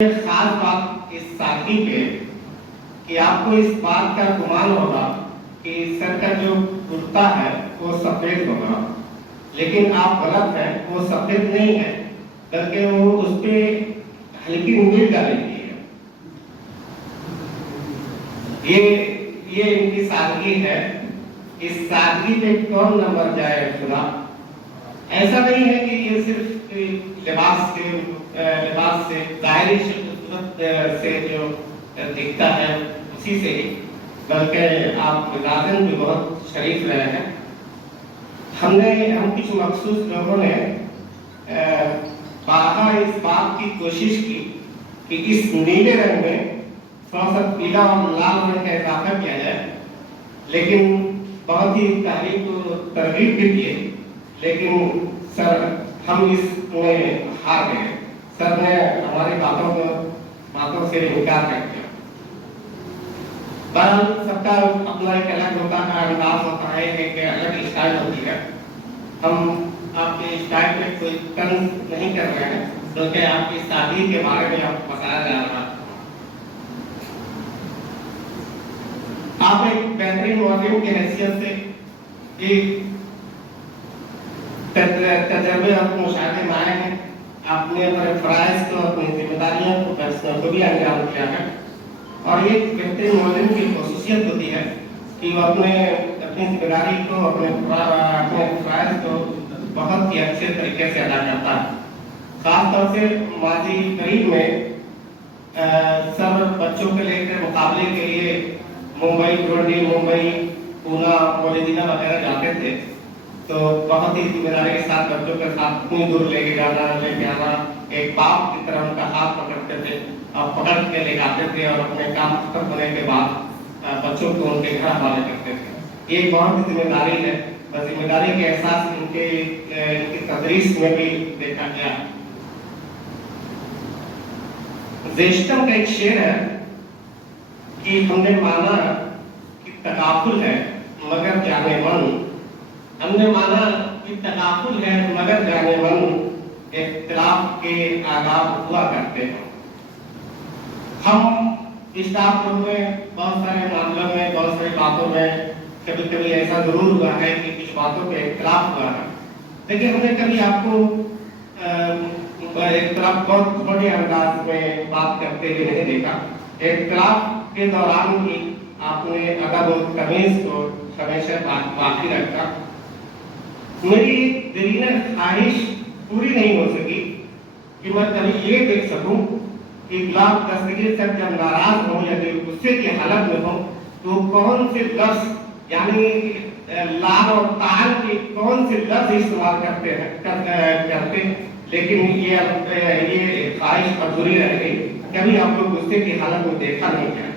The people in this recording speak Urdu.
خاص بات اس ساتھی پہ کہ آپ کو اس بات کا گمان ہوگا کہ سر کا جو کرتا ہے وہ سفید ہوگا، لیکن آپ غلط ہیں، وہ سفید نہیں ہے بلکہ وہ اس پہ ہلکی نیل ڈالی ہوئی ہے۔ یہ ان کی سادگی ہے۔ اس سادگی پہ کون نمبر جائے خدا؟ ایسا نہیں ہے کہ یہ صرف لباس سے ظاہری صورت سے جو دکھتا ہے اسی سے ہی، بلکہ آپ مزاجن بھی بہت شریف رہے ہیں۔ ہم کچھ مخصوص لوگوں نے بارہا اس بات کی کوشش کی کہ اس نیلے رنگ میں تھوڑا سا پیلا اور لال رنگ کا اضافہ کیا جائے، لیکن بہت ہی تحریک کو ترغیب بھی دیے، لیکن سر ہم اس میں ہار گئے۔ سر نے ہماری باتوں سے انکار کر دیا۔ بہرحال سب کا اپنا ایک الگ ہوتا ہے، انداز ہوتا ہے، ایک الگ اسٹائل ہوتی ہے۔ ہم آپ کے اسٹائل میں کوئی طنز نہیں کر رہے ہیں، بلکہ آپ کی سادگی کے بارے میں آپ کو بتایا جا رہا ہے۔ آپ ایک بہترین معلم کی حیثیت سے ایک تجربے اور مشاہدے میں آئے ہیں۔ آپ نے اپنے فرائض کو، اپنی ذمہ داریوں کو بھی انجام دیا ہے، اور ایک بہترین معلم کی خصوصیت ہوتی ہے کہ وہ اپنی ذمہ داری کو، اپنے فرائض کو بہت ہی اچھے طریقے سے ادا کرتا ہے۔ خاص طور سے ماضی قریب میں سب بچوں کے لے کر مقابلے کے لیے ممبئی، پونا، مولیدینہ وغیرہ جاتے تھے، تو بہت ہی ذمہ داری کے ساتھ بچوں کے ساتھ اتنی دور لے کے آنا، ایک باپ کی طرح ان کا ہاتھ پکڑتے تھے اور پکڑ کے لے جاتے تھے، اور اپنے کام ختم ہونے کے بعد بچوں کو ان کے گھر حوالے کرتے تھے۔ یہ بہت ذمہ داری ہے، اور ذمہ داری کے احساس ان کی تدریس میں بھی دیکھا گیا۔ زیشتم کا ایک شعر ہے کہ ہم نے مانا کہ تغافل ہے مگر جانے من، ہم نے مانا کہ تغافل ہے مگر جانے من، اختلاف کے آداب ہوا کرتے ہیں۔ ہم اسٹاف روم میں بہت سارے معاملوں میں، بہت ساری باتوں میں کبھی کبھی ایسا ضرور ہوا ہے کہ کچھ باتوں پہ اختلاف ہوا ہے، لیکن ہم نے کبھی آپ کو اختلاف بہت بڑے انداز میں بات کرتے ہوئے نہیں دیکھا۔ اختلاف کے دوران بھی آپ نے ادب و تمیز کو ہمیشہ باقی رکھا۔ میری دیرینہ خواہش پوری نہیں ہو سکی کہ میں کبھی یہ دیکھ سکوں کہ گلاب دستگیر صاحب جب ناراض ہوں یا غصے کی حالت میں ہوں تو کون سے لفظ، یعنی لال اور تال کے کون سے لفظ استعمال کرتے، لیکن یہ خواہش ادھوری رہ گئی۔ کبھی آپ کو غصے کی حالت میں دیکھا نہیں گیا۔